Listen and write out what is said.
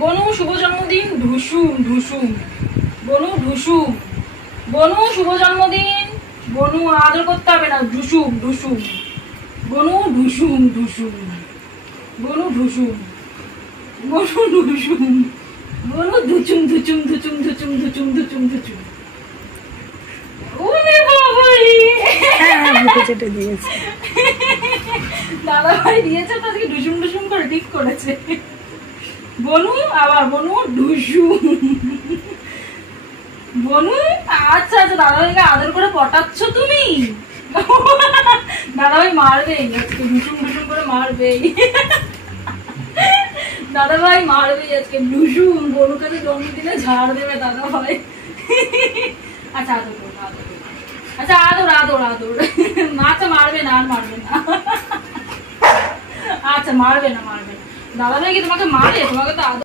বনু শুভ জন্মদিন ঢুসুম ঢুসুম। বনু ঢুসুম। বনু শুভ জন্মদিন। বনু আদর করতে হবে না, ঢুসুম ঢুসুম। বনু ঢুসুম ঢুসুম। বনু ঢুসুম। বনু ঢুসুম। বনু ধুচুম ধুচুম ধুচুম ধুচুম ধুচুম ধুচুম ধুচুম। ওরে বাবারে, বুকে চেটে দিয়েছে। দাদা ভাই দিয়েছে তো আজকে ঢুসুম ঢুসুম করে ঠিক করেছে। বনু আবার বনু ঢুসুম। বনু আচ্ছা আচ্ছা, দাদা ভাইকে আদর করে পটাচ্ছ তুমি। দাদা ভাই মারবে আজকে, ঢুসুম ঢুসুম করে মারবে। দাদা ভাই মারবে আজকে ঢুসুম। বনুকে তো জন্মদিনে ঝাড় দেবে দাদা ভাই। আচ্ছা আদর করো, আদর করো। আচ্ছা আদর আদর আদর। আচ্ছা মারবে না, আর মারবে না। আচ্ছা মারবে না, মারবে না। দাদা ভাই কি তোমাকে মারে? তোমাকে তো আদর